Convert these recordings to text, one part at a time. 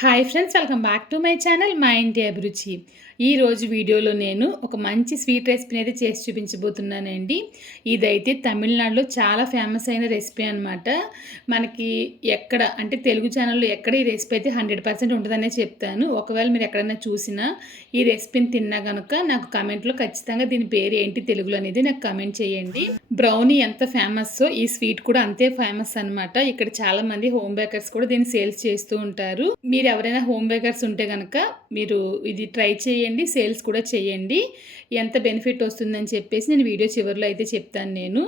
Hi friends welcome back to my channel మా ఇంటి అభిరుచి ఈ రోజు వీడియోలో నేను ఒక మంచి స్వీట్ రెసిపీని అయితే చేసి చూపించబోతున్నానండి. ఇదైతే తమిళనాడులో చాలా ఫేమస్ అయిన రెసిపీ అనమాట మనకి ఎక్కడ అంటే తెలుగు ఛానల్లో ఎక్కడ ఈ రెసిపీ అయితే హండ్రెడ్ పర్సెంట్ ఉంటుందనే చెప్తాను. ఒకవేళ మీరు ఎక్కడైనా చూసినా ఈ రెసిపీని తిన్నా కనుక నాకు కమెంట్లో ఖచ్చితంగా దీని పేరు ఏంటి తెలుగులో అనేది నాకు కమెంట్ చేయండి. బ్రౌనీ ఎంత ఫేమస్ ఈ స్వీట్ కూడా అంతే ఫేమస్ అనమాట ఇక్కడ చాలామంది హోమ్ బేకర్స్ కూడా దీన్ని సేల్స్ చేస్తూ ఉంటారు. మీరు ఎవరైనా హోమ్ బేకర్స్ ఉంటే కనుక మీరు ఇది ట్రై చేయండి సేల్స్ కూడా చేయండి. ఎంత బెనిఫిట్ వస్తుందని చెప్పేసి నేను వీడియో చివరిలో అయితే చెప్తాను నేను.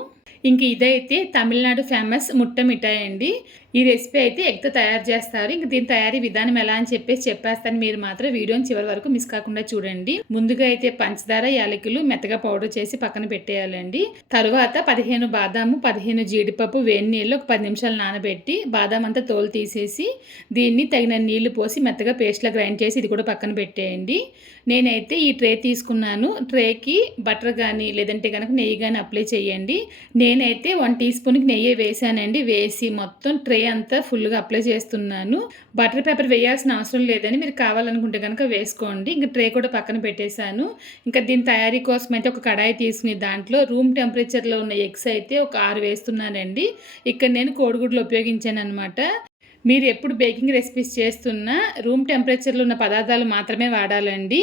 ఇంక ఇదైతే తమిళనాడు ఫేమస్ ముట్ట మిఠాయి అండి. ఈ రెసిపీ అయితే ఎగ్తో తయారు చేస్తారు. ఇంక దీని తయారీ విధానం ఎలా అని చెప్పేసి చెప్పేస్తాను. మీరు మాత్రం వీడియోని చివరి వరకు మిస్ కాకుండా చూడండి. ముందుగా అయితే పంచదార యాలకులు మెత్తగా పౌడర్ చేసి పక్కన పెట్టేయాలండి. తరువాత పదిహేను బాదాము పదిహేను జీడిపప్పు వేడి నీళ్ళు ఒక పది నిమిషాలు నానబెట్టి బాదాం అంతా తోలు తీసేసి దీన్ని తగిన నీళ్ళు పోసి మెత్తగా పేస్ట్లా గ్రైండ్ చేసి ఇది కూడా పక్కన పెట్టేయండి. నేనైతే ఈ ట్రే తీసుకున్నాను. ట్రేకి బటర్ కానీ లేదంటే కనుక నెయ్యి కానీ అప్లై చేయండి. నేనైతే వన్ టీ స్పూన్కి నెయ్యి వేసానండి వేసి మొత్తం ట్రే అంతా ఫుల్గా అప్లై చేస్తున్నాను. బటర్ పేపర్ వేయాల్సిన అవసరం లేదని మీరు కావాలనుకుంటే కనుక వేసుకోండి. ఇంకా ట్రే కూడా పక్కన పెట్టేశాను. ఇంకా దీని తయారీ కోసం అయితే ఒక కడాయి తీసుకుని దాంట్లో రూమ్ టెంపరేచర్లో ఉన్న ఎగ్స్ అయితే ఒక ఆరు వేస్తున్నానండి. ఇక్కడ నేను కోడిగుడ్లు ఉపయోగించాను అనమాట మీరు ఎప్పుడు బేకింగ్ రెసిపీస్ చేస్తున్నా రూమ్ టెంపరేచర్లో ఉన్న పదార్థాలు మాత్రమే వాడాలండి.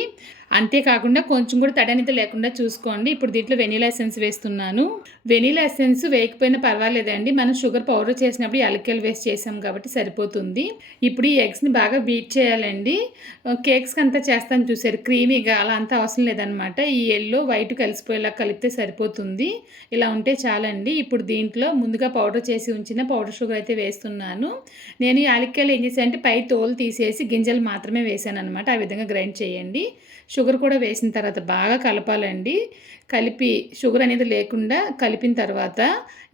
అంతేకాకుండా కొంచెం కూడా తడనిత లేకుండా చూసుకోండి. ఇప్పుడు దీంట్లో వెనీలా ఎసెన్స్ వేస్తున్నాను. వెనీలా ఎసెన్స్ వేయకపోయినా పర్వాలేదండి. మనం షుగర్ పౌడర్ చేసినప్పుడు యాలక్కలు వేస్ట్ చేసాం కాబట్టి సరిపోతుంది. ఇప్పుడు ఈ ఎగ్స్ని బాగా బీట్ చేయాలండి. కేక్స్కి అంతా చేస్తాను చూసారు. క్రీమీగా అలా అంతా అవసరం లేదనమాట ఈ ఎల్లో వైట్ కలిసిపోయేలా కలిపితే సరిపోతుంది. ఇలా ఉంటే చాలండి. ఇప్పుడు దీంట్లో ముందుగా పౌడర్ చేసి ఉంచిన పౌడర్ షుగర్ అయితే వేస్తున్నాను. నేను ఈ యాలక్కాయలు ఏం చేశానంటే పై తోలు తీసేసి గింజలు మాత్రమే వేసాను అనమాట ఆ విధంగా గ్రైండ్ చేయండి. షుగర్ కూడా వేసిన తర్వాత బాగా కలపాలండి. కలిపి షుగర్ అనేది లేకుండా కలిపిన తర్వాత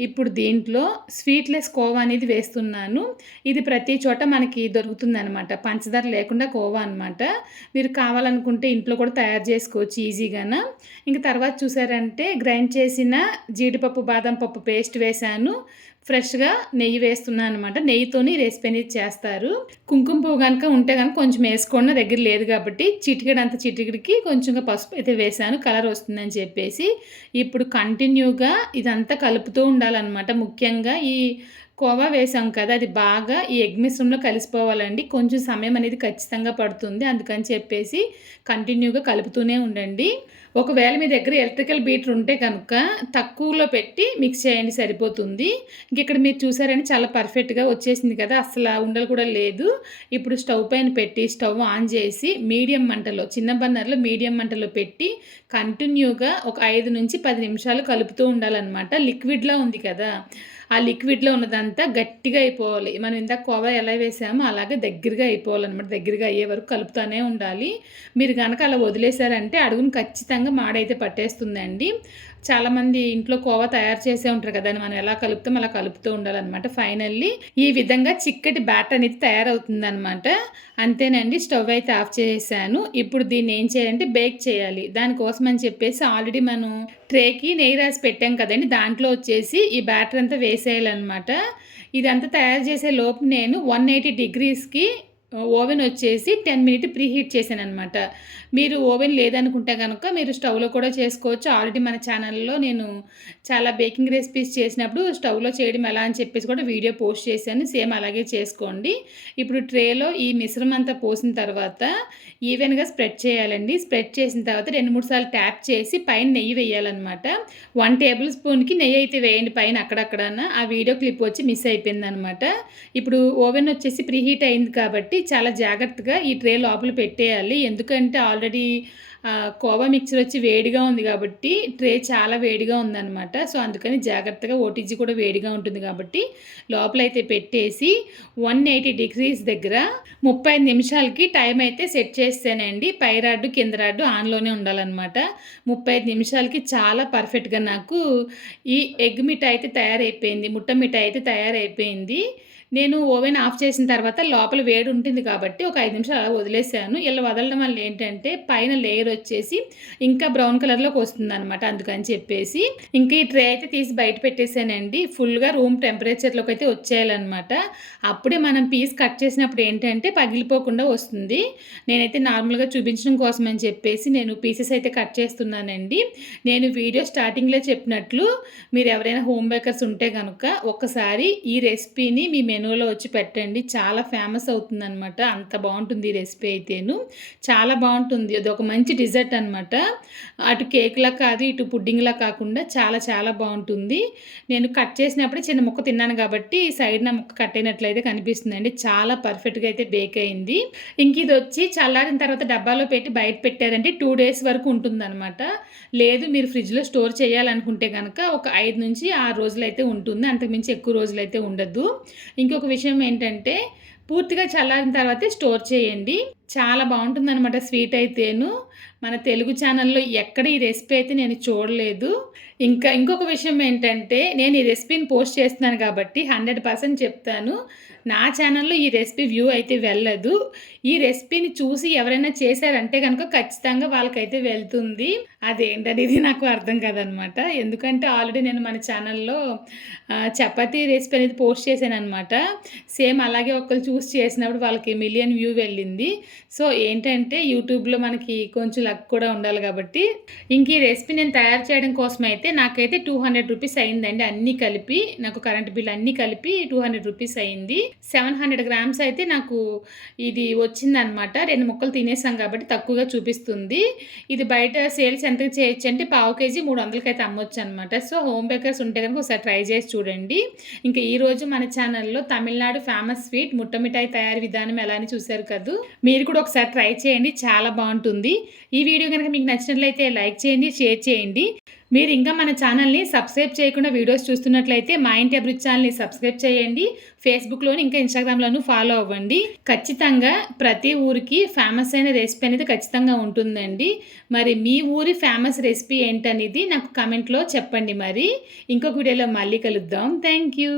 ఇప్పుడు దీంట్లో స్వీట్లెస్ కోవా అనేది వేస్తున్నాను. ఇది ప్రతి చోట మనకి దొరుకుతుంది అనమాట పంచదార లేకుండా కోవా అనమాట మీరు కావాలనుకుంటే ఇంట్లో కూడా తయారు చేసుకోవచ్చు ఈజీగాన. ఇంక తర్వాత చూసారంటే గ్రైండ్ చేసిన జీడిపప్పు బాదం పప్పు పేస్ట్ వేశాను. ఫ్రెష్గా నెయ్యి వేస్తున్నాను అనమాట నెయ్యితోని రెసిపీ అనేది చేస్తారు. కుంకుమ పువ్వు కనుక ఉంటే కనుక కొంచెం వేసుకోండి నా దగ్గర లేదు కాబట్టి చిటికెడంత చిటికెడికి కొంచెంగా పసుపు అయితే వేసాను కలర్ వస్తుందని చెప్పేసి ఇప్పుడు కంటిన్యూగా ఇదంతా కలుపుతూ ఉండాలన్నమాట. ముఖ్యంగా ఈ కోవా వేసాం కదా అది బాగా ఈ ఎగ్ మిశ్రమంలో కలిసిపోవాలండి. కొంచెం సమయం అనేది ఖచ్చితంగా పడుతుంది. అందుకని చెప్పేసి కంటిన్యూగా కలుపుతూనే ఉండండి. ఒకవేళ మీ దగ్గర ఎలక్ట్రికల్ బీటర్ ఉంటే కనుక తక్కువలో పెట్టి మిక్స్ చేయండి సరిపోతుంది. ఇంక ఇక్కడ మీరు చూసారని చాలా పర్ఫెక్ట్గా వచ్చేసింది కదా అసలు ఉండలు కూడా లేదు. ఇప్పుడు స్టవ్ పైన పెట్టి స్టవ్ ఆన్ చేసి మీడియం మంటలో చిన్న బన్నర్లో మీడియం మంటలో పెట్టి కంటిన్యూగా ఒక ఐదు నుంచి పది నిమిషాలు కలుపుతూ ఉండాలన్నమాట. లిక్విడ్లా ఉంది కదా. ఆ లిక్విడ్లో ఉన్నదంతా గట్టిగా అయిపోవాలి. మనం ఇందాక కోవా ఎలా వేసామో అలాగే దగ్గరగా అయిపోవాలన్నమాట. దగ్గరగా అయ్యే వరకు కలుపుతూనే ఉండాలి. మీరు కనుక అలా వదిలేశారంటే అడుగును ఖచ్చితంగా మాడైతే పట్టేస్తుందండి. చాలామంది ఇంట్లో కోవా తయారు చేసే ఉంటారు కదా మనం ఎలా కలుపుతాం అలా కలుపుతూ ఉండాలన్నమాట. ఫైనల్లీ ఈ విధంగా చిక్కటి బ్యాటర్ అనేది తయారవుతుంది అనమాట అంతేనండి స్టవ్ అయితే ఆఫ్ చేశాను ఇప్పుడు దీన్ని ఏం చేయాలంటే బేక్ చేయాలి. దానికోసం అని చెప్పేసి ఆల్రెడీ మనం ట్రేకి నెయ్యి రాసి పెట్టాం కదండి దాంట్లో వచ్చేసి ఈ బ్యాటర్ అంతా వేసేయాలన్నమాట. ఇదంతా తయారు చేసే లోపు నేను వన్ ఎయిటీ డిగ్రీస్కి ఓవెన్ వచ్చేసి టెన్ మినిట్ ప్రీ హీట్ చేశాను అనమాట మీరు ఓవెన్ లేదనుకుంటే కనుక మీరు స్టవ్లో కూడా చేసుకోవచ్చు. ఆల్రెడీ మన ఛానల్లో నేను చాలా బేకింగ్ రెసిపీస్ చేసినప్పుడు స్టవ్లో చేయడం ఎలా అని చెప్పేసి కూడా వీడియో పోస్ట్ చేశాను. సేమ్ అలాగే చేసుకోండి. ఇప్పుడు ట్రేలో ఈ మిశ్రమం అంతా పోసిన తర్వాత ఈవెన్గా స్ప్రెడ్ చేయాలండి. స్ప్రెడ్ చేసిన తర్వాత రెండు మూడు సార్లు ట్యాప్ చేసి పైన నెయ్యి వేయాలన్నమాట. వన్ టేబుల్ స్పూన్కి నెయ్యి అయితే వేయండి పైన అక్కడక్కడన్నా. ఆ వీడియో క్లిప్ వచ్చి మిస్ అయిపోయింది అనమాట ఇప్పుడు ఓవెన్ వచ్చేసి ప్రీహీట్ అయింది కాబట్టి చాలా జాగ్రత్తగా ఈ ట్రే లోపల పెట్టేయాలి. ఎందుకంటే ఆల్రెడీ కోవా మిక్చర్ వచ్చి వేడిగా ఉంది కాబట్టి ట్రే చాలా వేడిగా ఉందన్నమాట. సో అందుకని జాగ్రత్తగా ఓటీజీ కూడా వేడిగా ఉంటుంది కాబట్టి లోపలైతే పెట్టేసి వన్ ఎయిటీ డిగ్రీస్ దగ్గర ముప్పై నిమిషాలకి టైం అయితే సెట్ చేస్తానండి. పై రాడ్డు కింద రాడ్డు ఆన్లోనే ఉండాలన్నమాట. ముప్పై నిమిషాలకి చాలా పర్ఫెక్ట్గా నాకు ఈ ఎగ్ మిఠాయి అయితే తయారైపోయింది. ముట్ట మిఠాయి అయితే తయారైపోయింది. నేను ఓవెన్ ఆఫ్ చేసిన తర్వాత లోపల వేడి ఉంటుంది కాబట్టి ఒక ఐదు నిమిషాలు అలా వదిలేసాను. ఇలా వదలడం వల్ల ఏంటంటే పైన లేయర్ వచ్చేసి ఇంకా బ్రౌన్ కలర్లోకి వస్తుంది అనమాట అందుకని చెప్పేసి. ఇంకా ఈ ట్రే అయితే తీసి బయట పెట్టేశానండి ఫుల్గా రూమ్ టెంపరేచర్లోకి అయితే వచ్చేయాలన్నమాట. అప్పుడే మనం పీస్ కట్ చేసినప్పుడు ఏంటంటే పగిలిపోకుండా వస్తుంది. నేనైతే నార్మల్గా చూపించడం కోసం అని చెప్పేసి నేను పీసెస్ అయితే కట్ చేస్తున్నానండి. నేను వీడియో స్టార్టింగ్లో చెప్పినట్లు మీరు ఎవరైనా హోమ్ బేకర్స్ ఉంటే కనుక ఒక్కసారి ఈ రెసిపీని మీ మెనూలో వచ్చి పెట్టండి. చాలా ఫేమస్ అవుతుంది అనమాట అంత బాగుంటుంది ఈ రెసిపీ అయితేను. చాలా బాగుంటుంది. అది ఒక మంచి డిజర్ట్ అనమాట అటు కేక్లా కాదు ఇటు పుడ్డింగ్లా కాకుండా చాలా చాలా బాగుంటుంది. నేను కట్ చేసినప్పుడు చిన్న ముక్క తిన్నాను కాబట్టి సైడ్ నా ముక్క కట్ అయినట్లయితే కనిపిస్తుంది అండి చాలా పర్ఫెక్ట్గా అయితే బేక్ అయింది. ఇంక ఇది వచ్చి చల్లారిన తర్వాత డబ్బాలో పెట్టి బయట పెట్టారంటే టూ డేస్ వరకు ఉంటుందన్నమాట. లేదు మీరు ఫ్రిడ్జ్లో స్టోర్ చేయాలనుకుంటే కనుక ఒక ఐదు నుంచి ఆరు రోజులు అయితే ఉంటుంది అంతకుమించి ఎక్కువ రోజులు అయితే ఉండదు ఇంకొక విషయం ఏంటంటే పూర్తిగా చల్లారిన తర్వాతే స్టోర్ చేయండి. చాలా బాగుంటుందన్నమాట స్వీట్ అయితేను. మన తెలుగు ఛానల్లో ఎక్కడ ఈ రెసిపీ అయితే నేను చూడలేదు. ఇంకా ఇంకొక విషయం ఏంటంటే నేను ఈ రెసిపీని పోస్ట్ చేస్తున్నాను కాబట్టి హండ్రెడ్ పర్సెంట్ చెప్తాను. నా ఛానల్లో ఈ రెసిపీ వ్యూ అయితే వెళ్ళదు. ఈ రెసిపీని చూసి ఎవరైనా చేశారంటే కనుక ఖచ్చితంగా వాళ్ళకైతే వెళ్తుంది. అదేంటనేది నాకు అర్థం కాదనమాట. ఎందుకంటే ఆల్రెడీ నేను మన ఛానల్లో చపాతీ రెసిపీ అనేది పోస్ట్ చేశాను అనమాట సేమ్ అలాగే ఒకరు చూసి చేసినప్పుడు వాళ్ళకి మిలియన్ వ్యూ వెళ్ళింది. సో ఏంటంటే యూట్యూబ్లో మనకి కొంచెం లక్ కూడా ఉండాలి కాబట్టి ఇంక ఈ రెసిపీ నేను తయారు చేయడం కోసం అయితే నాకైతే టూ హండ్రెడ్ రూపీస్ అయిందండి అన్నీ కలిపి. నాకు కరెంట్ బిల్ అన్నీ కలిపి టూ హండ్రెడ్ రూపీస్ అయింది. సెవెన్ హండ్రెడ్ గ్రామ్స్ అయితే నాకు ఇది వచ్చిందనమాట రెండు ముక్కలు తినేసాం కాబట్టి తక్కువగా చూపిస్తుంది. ఇది బయట సేల్స్ ఎంత చేయొచ్చు అంటే పావు కేజీ మూడు వందలకి అయితే అమ్మొచ్చు అనమాట సో హోమ్ బేకర్స్ ఉంటే కనుక ఒకసారి ట్రై చేసి చూడండి. ఇంకా ఈరోజు మన ఛానల్లో తమిళనాడు ఫేమస్ స్వీట్ ముట్టమిఠాయి తయారీ విధానం ఎలా అని చూశారు కదా? మీరు కూడా ఒకసారి ట్రై చేయండి. చాలా బాగుంటుంది. ఈ వీడియో కనుక మీకు నచ్చినట్లయితే లైక్ చేయండి షేర్ చేయండి. మీరు ఇంకా మన ఛానల్ని సబ్స్క్రైబ్ చేయకుండా వీడియోస్ చూస్తున్నట్లయితే మా ఇంటి అభివృద్ధి ఛానల్ని సబ్స్క్రైబ్ చేయండి. ఫేస్బుక్లోని ఇంకా ఇన్స్టాగ్రామ్లోను ఫాలో అవ్వండి. ఖచ్చితంగా ప్రతి ఊరికి ఫేమస్ అయిన రెసిపీ అనేది ఖచ్చితంగా ఉంటుందండి. మరి మీ ఊరి ఫేమస్ రెసిపీ ఏంటనేది నాకు కమెంట్లో చెప్పండి మరి. ఇంకొక వీడియోలో మళ్ళీ కలుద్దాం. Thank you.